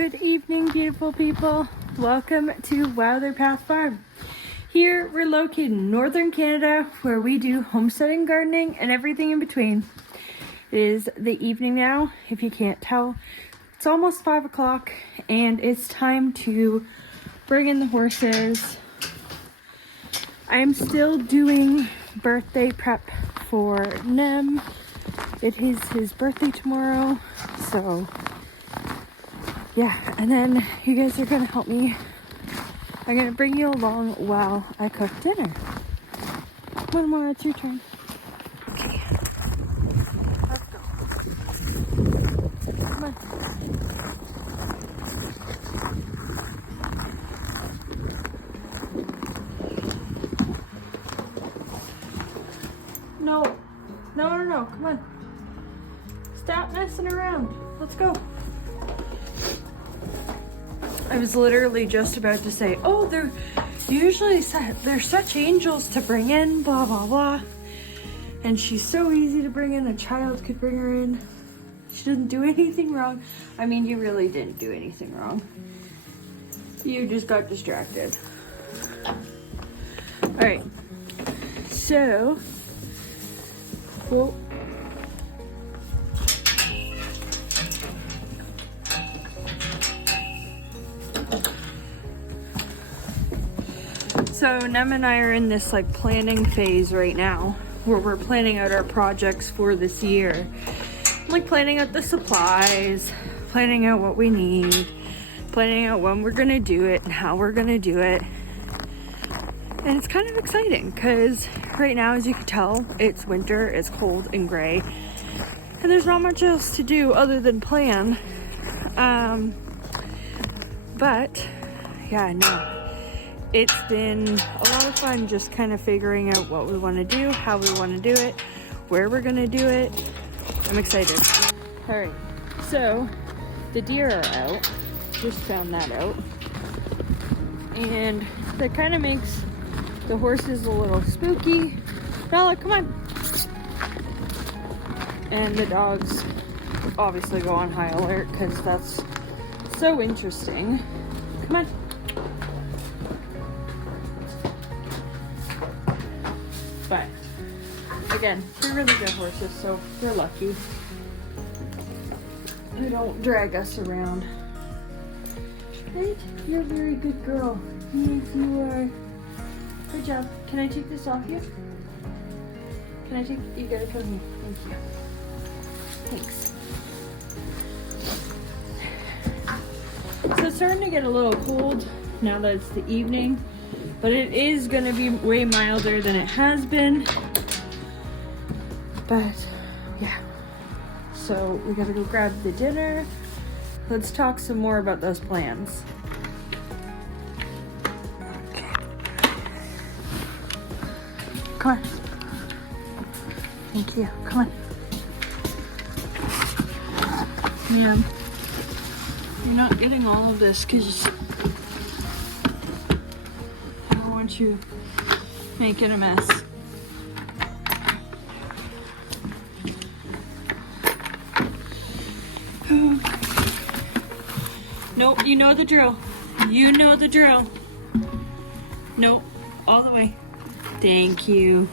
Good evening, beautiful people. Welcome to Wilder Path Farm. Here, we're located in northern Canada, where we do homesteading, gardening, and everything in between. It is the evening now, if you can't tell. It's almost 5 o'clock, and it's time to bring in the horses. I am still doing birthday prep for Nem. It is his birthday tomorrow, so yeah, and then you guys are gonna help me. I'm gonna bring you along while I cook dinner. One more, it's your turn. Okay, let's go. Come on. No, come on. Stop messing around. Let's go. I was literally just about to say, oh, they're such angels to bring in, blah, blah, blah. And she's so easy to bring in, a child could bring her in. She didn't do anything wrong. I mean, you really didn't do anything wrong. You just got distracted. All right, so, well, so Nem and I are in this like planning phase right now where we're planning out our projects for this year. Like planning out the supplies, planning out what we need, planning out when we're gonna do it and how we're gonna do it. And it's kind of exciting because right now, as you can tell, it's winter, it's cold and gray, and there's not much else to do other than plan. But yeah, no. It's been a lot of fun just kind of figuring out what we want to do, how we want to do it, where we're going to do it. I'm excited. All right, so the deer are out. Just found that out. And that kind of makes the horses a little spooky. Bella, come on. And the dogs obviously go on high alert because that's so interesting. Come on. But again, they're really good horses, so we're lucky. They don't drag us around. Right? You're a very good girl. Yes, you are. Good job. Can I take this off you? Can I take? You gotta come here. Thank you. Thanks. So it's starting to get a little cold now that it's the evening. But it is gonna be way milder than it has been. But yeah, so we gotta go grab the dinner. Let's talk some more about those plans. Okay. Come on. Thank you, come on. Yeah, you're not getting all of this because you making a mess. Nope, you know the drill. You know the drill. Nope, all the way. Thank you.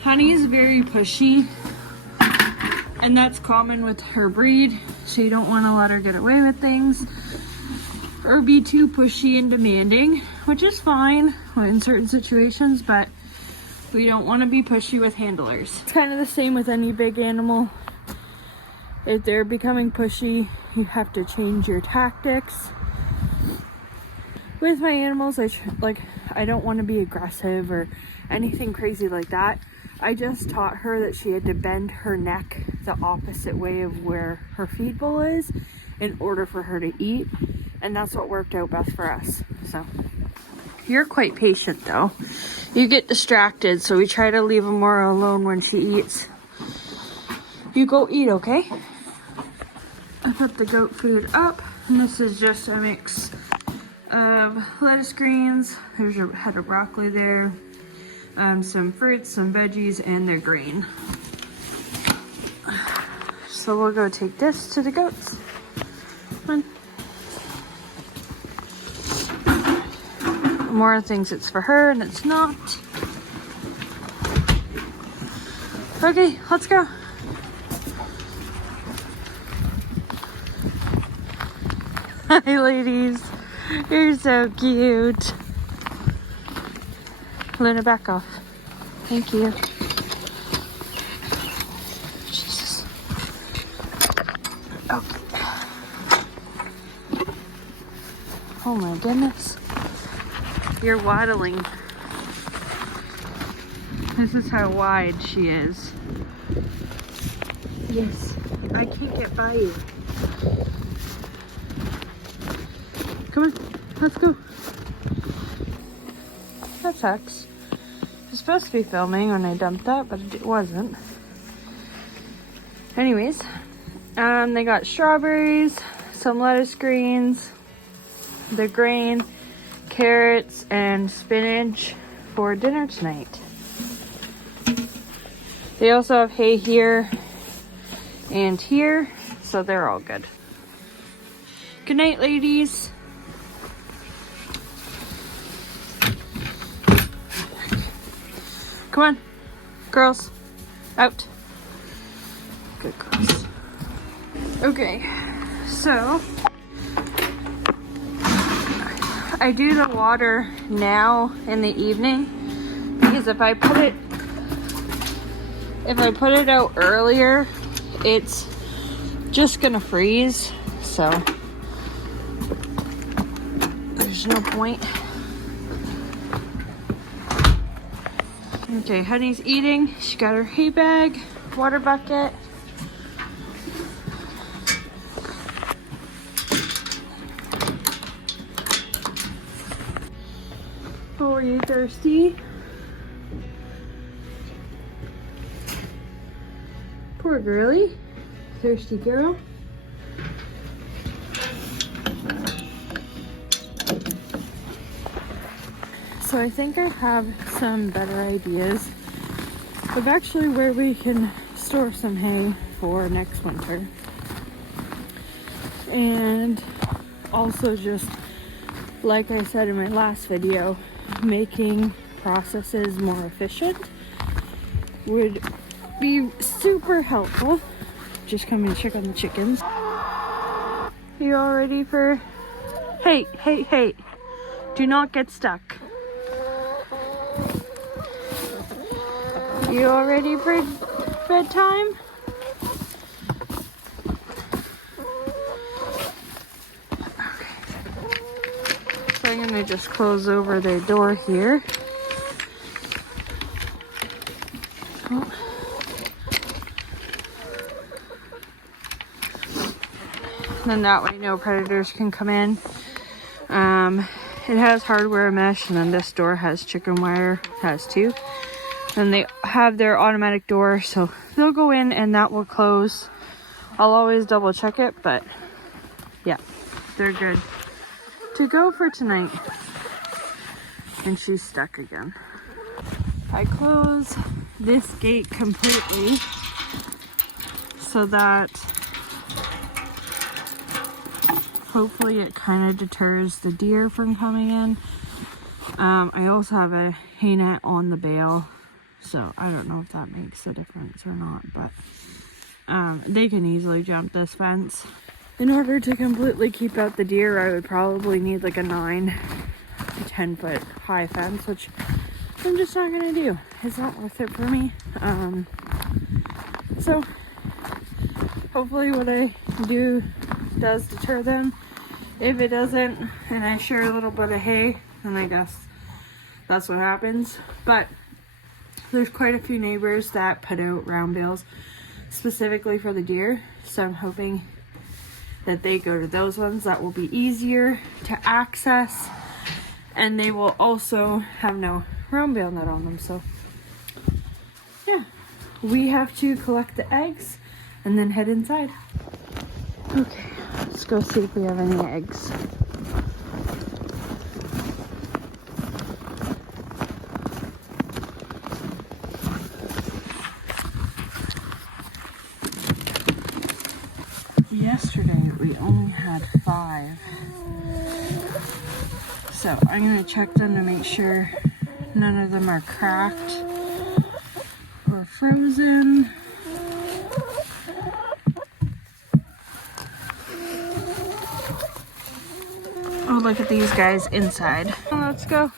Honey is very pushy, and that's common with her breed, so you don't want to let her get away with things or be too pushy and demanding, which is fine in certain situations, but we don't want to be pushy with handlers. It's kind of the same with any big animal. If they're becoming pushy, you have to change your tactics. With my animals, I don't want to be aggressive or anything crazy like that. I just taught her that she had to bend her neck the opposite way of where her feed bowl is in order for her to eat. And that's what worked out best for us. So you're quite patient though. You get distracted, so we try to leave her more alone when she eats. You go eat, okay? I put the goat food up, and this is just a mix of lettuce greens. There's a head of broccoli there, some fruits, some veggies, and they're green. So we'll go take this to the goats. Come on. Mora thinks it's for her and it's not. Okay, let's go. Hi, ladies. You're so cute. Luna, back off. Thank you. Jesus. Okay. Oh my goodness. You're waddling. This is how wide she is. Yes, I can't get by you. Come on, let's go. That sucks. I was supposed to be filming when I dumped that, but it wasn't. Anyways, they got strawberries, some lettuce greens, the grain, carrots, and spinach for dinner tonight. They also have hay here and here, so they're all good. Good night, ladies. Come on, girls, out. Good girls. Okay, so I do the water now in the evening because if I put it out earlier, it's just gonna freeze. So there's no point. Okay, Honey's eating. She got her hay bag, water bucket. Oh, are you thirsty? Poor girlie. Thirsty girl. So I think I have some better ideas of actually where we can store some hay for next winter. And also, just like I said in my last video, making processes more efficient would be super helpful. Just come and check on the chickens. You all ready for... Hey, hey, hey. Do not get stuck. You all ready for bedtime? Okay. So I'm gonna just close over their door here. Oh. Then that way no predators can come in. It has hardware mesh, and then this door has chicken wire, has two. And they have their automatic door, so they'll go in and that will close. I'll always double check it, but yeah, they're good to go for tonight. And she's stuck again. I close this gate completely so that hopefully it kind of deters the deer from coming in. I also have a hay net on the bale, so I don't know if that makes a difference or not, but they can easily jump this fence. In order to completely keep out the deer, I would probably need like a 9 to 10 foot high fence, which I'm just not gonna do. It's not worth it for me. So hopefully what I do does deter them. If it doesn't, and I share a little bit of hay, then I guess that's what happens. But there's quite a few neighbors that put out round bales specifically for the deer, so I'm hoping that they go to those ones. That will be easier to access, and they will also have no round bale net on them. So yeah, we have to collect the eggs and then head inside. Okay, let's go see if we have any eggs. Yesterday it we only had 5. So I'm gonna check them to make sure none of them are cracked or frozen. Oh, look at these guys inside. Oh, let's go.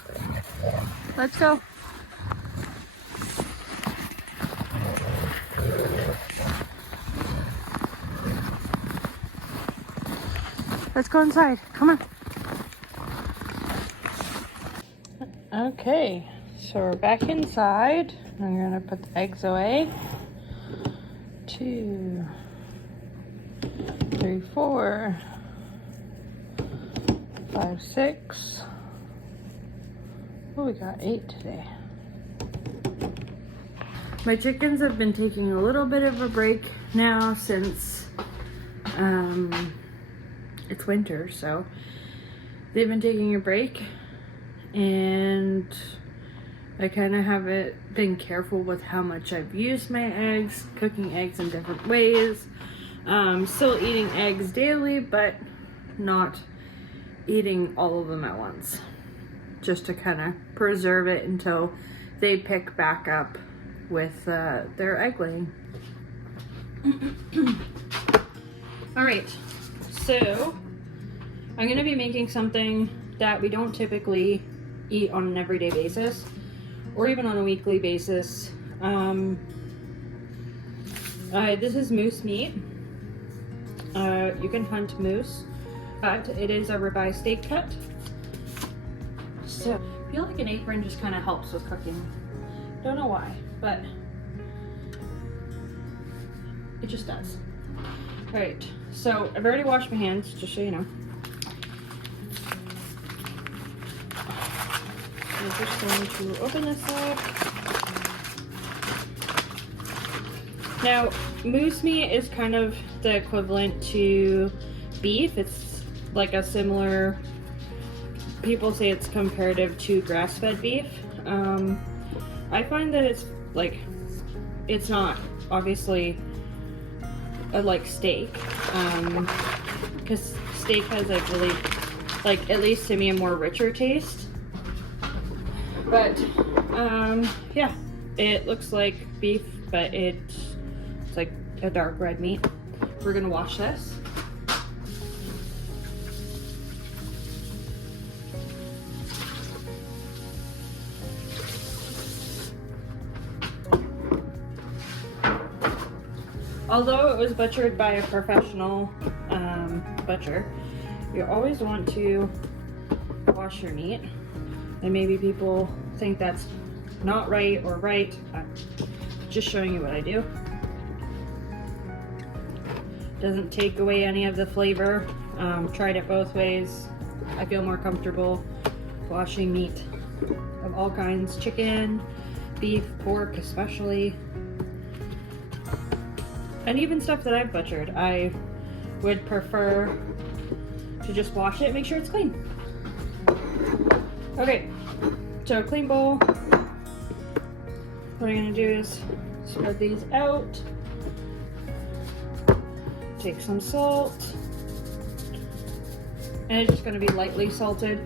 Let's go. Let's go inside. Come on. Okay, so we're back inside. I'm gonna put the eggs away. 2, 3, 4, 5, 6. Oh, we got 8 today. My chickens have been taking a little bit of a break now since it's winter, so they've been taking a break, and I kind of haven't been careful with how much I've used my eggs, cooking eggs in different ways. Still eating eggs daily, but not eating all of them at once, just to kind of preserve it until they pick back up with their egg laying. All right, so I'm gonna be making something that we don't typically eat on an everyday basis or even on a weekly basis. This is moose meat. You can hunt moose, but it is a ribeye steak cut. So I feel like an apron just kind of helps with cooking. Don't know why, but it just does. All right, so I've already washed my hands, just so you know. I'm just going to open this up. Now, moose meat is kind of the equivalent to beef. It's like a similar, people say it's comparative to grass-fed beef. I find that it's like, it's not obviously like steak, because steak has like really, like, at least to me, a more richer taste. But yeah, it looks like beef, but it's like a dark red meat. We're gonna wash this. Although it was butchered by a professional butcher, you always want to wash your meat. And maybe people think that's not right or right. I'm just showing you what I do. Doesn't take away any of the flavor. Tried it both ways. I feel more comfortable washing meat of all kinds. Chicken, beef, pork especially. And even stuff that I've butchered, I would prefer to just wash it and make sure it's clean. Okay, so clean bowl. What I'm gonna do is spread these out. Take some salt. And it's just gonna be lightly salted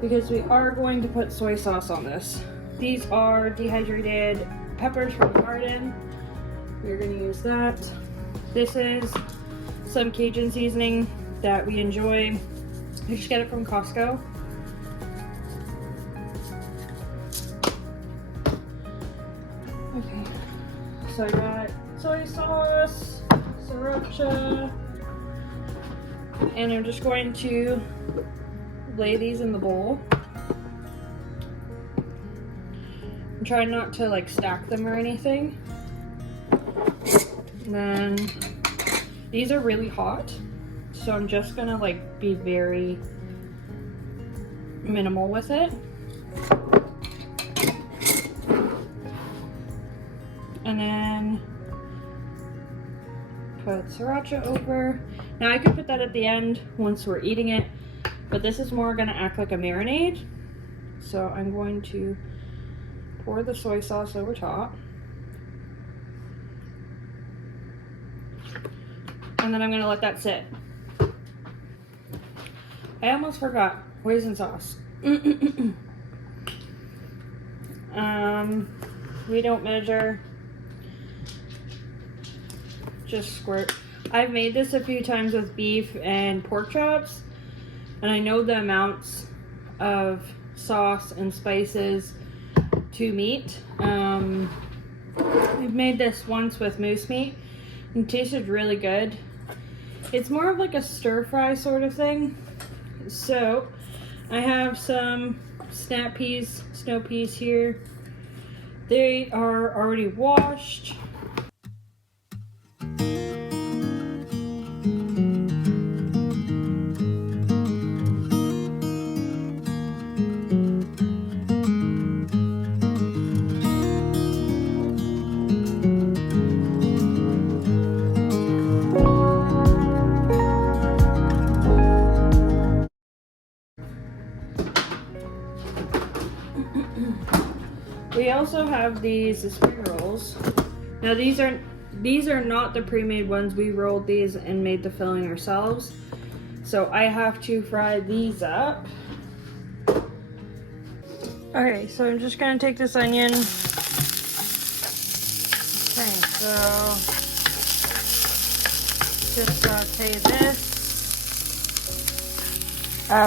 because we are going to put soy sauce on this. These are dehydrated peppers from the garden. We're gonna use that. This is some Cajun seasoning that we enjoy. You just get it from Costco. Okay, so I got soy sauce, sriracha, and I'm just going to lay these in the bowl. I'm trying not to like stack them or anything. And then these are really hot, so I'm just gonna like be very minimal with it. And then put sriracha over. Now I could put that at the end once we're eating it, but this is more gonna act like a marinade. So I'm going to pour the soy sauce over top. And then I'm gonna let that sit. I almost forgot. Hoisin sauce. We don't measure. Just squirt. I've made this a few times with beef and pork chops, and I know the amounts of sauce and spices to meat. We've made this once with moose meat, and it tasted really good. It's more of like a stir fry sort of thing. So I have some snap peas, snow peas here. They are already washed. We also have these spring rolls. Now these are not the pre-made ones. We rolled these and made the filling ourselves. So I have to fry these up. Okay, so I'm just gonna take this onion. Okay, so just saute this.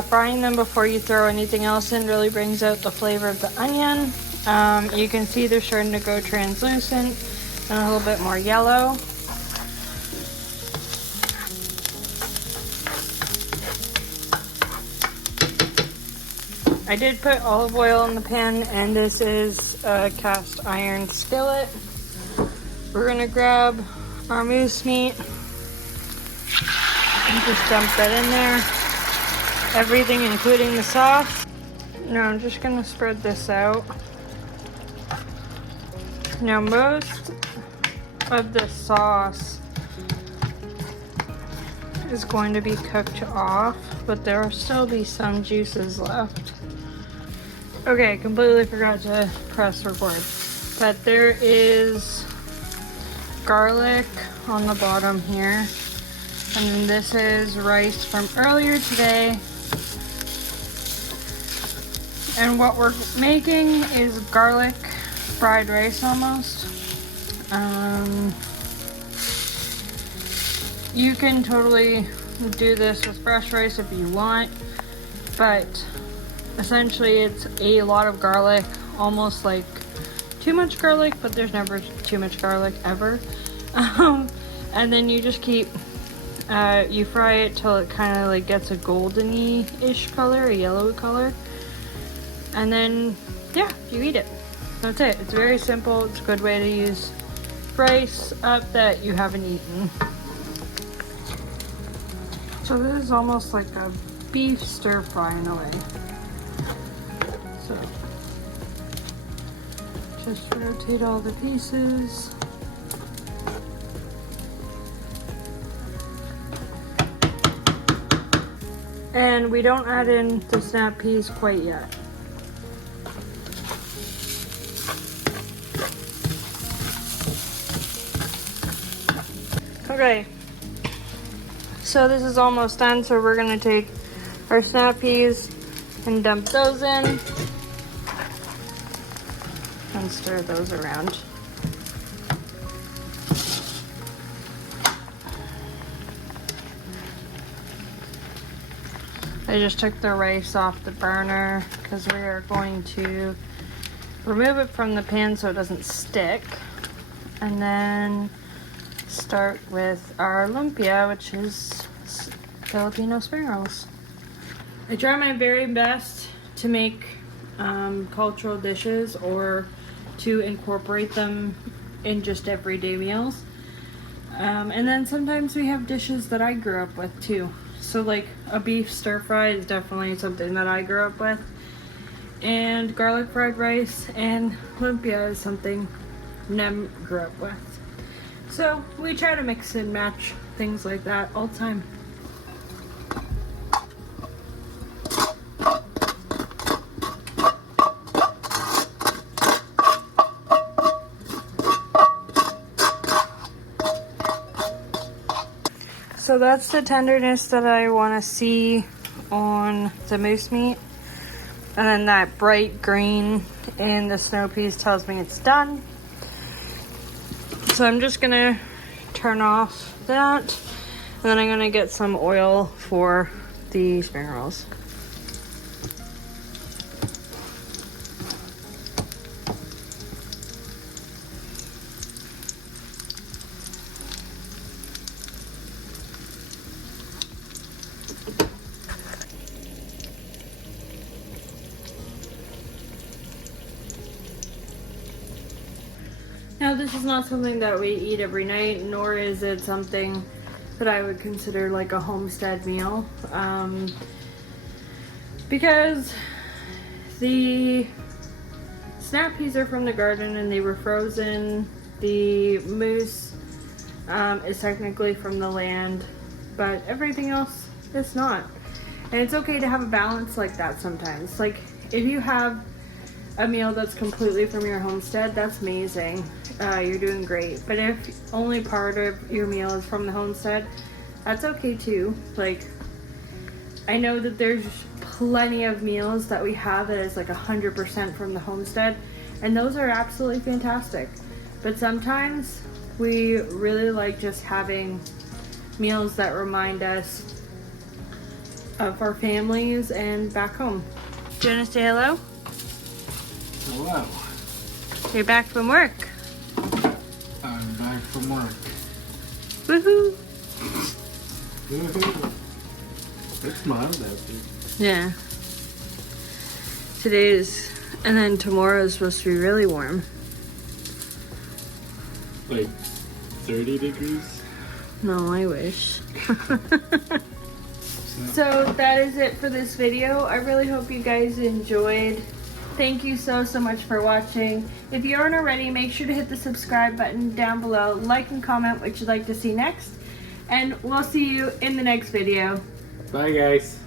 Frying them before you throw anything else in really brings out the flavor of the onion. You can see they're starting to go translucent and a little bit more yellow. I did put olive oil in the pan, and this is a cast iron skillet. We're gonna grab our moose meat and just dump that in there. Everything including the sauce. Now I'm just gonna spread this out. Now most of the sauce is going to be cooked off, but there will still be some juices left. Okay, completely forgot to press record. But there is garlic on the bottom here. And then this is rice from earlier today. And what we're making is garlic fried rice almost. You can totally do this with fresh rice if you want, but essentially it's a lot of garlic, almost like too much garlic, but there's never too much garlic ever. And then you just keep, you fry it till it kind of like gets a golden-y-ish color, a yellow color. And then, yeah, you eat it. That's it. It's very simple. It's a good way to use rice up that you haven't eaten. So this is almost like a beef stir fry in a way. So just rotate all the pieces. And we don't add in the snap peas quite yet. Okay, so this is almost done, so we're gonna take our snap peas and dump those in and stir those around. I just took the rice off the burner because we are going to remove it from the pan so it doesn't stick, and then start with our lumpia, which is Filipino spring rolls. I try my very best to make cultural dishes or to incorporate them in just everyday meals. And then sometimes we have dishes that I grew up with too. So like a beef stir fry is definitely something that I grew up with. And garlic fried rice and lumpia is something Nem grew up with. So we try to mix and match things like that all the time. So that's the tenderness that I want to see on the moose meat. And then that bright green in the snow peas tells me it's done. So I'm just gonna turn off that. And then I'm gonna get some oil for the spring rolls. Now, this is not something that we eat every night, nor is it something that I would consider like a homestead meal. Because the snap peas are from the garden and they were frozen. The moose is technically from the land, but everything else is not. And it's okay to have a balance like that sometimes. Like, if you have a meal that's completely from your homestead, that's amazing. You're doing great. But if only part of your meal is from the homestead, that's okay too. Like, I know that there's plenty of meals that we have that is like 100% from the homestead, and those are absolutely fantastic. But sometimes we really like just having meals that remind us of our families and back home. Do you want to say hello? Hello. You're back from work. I'm back from work. Woohoo! Woohoo! It's mild out there. Yeah. Today is, and then tomorrow is supposed to be really warm. Like 30 degrees? No, I wish. So that is it for this video. I really hope you guys enjoyed. Thank you so much for watching. If you aren't already, make sure to hit the subscribe button down below. Like and comment what you'd like to see next. And we'll see you in the next video. Bye, guys.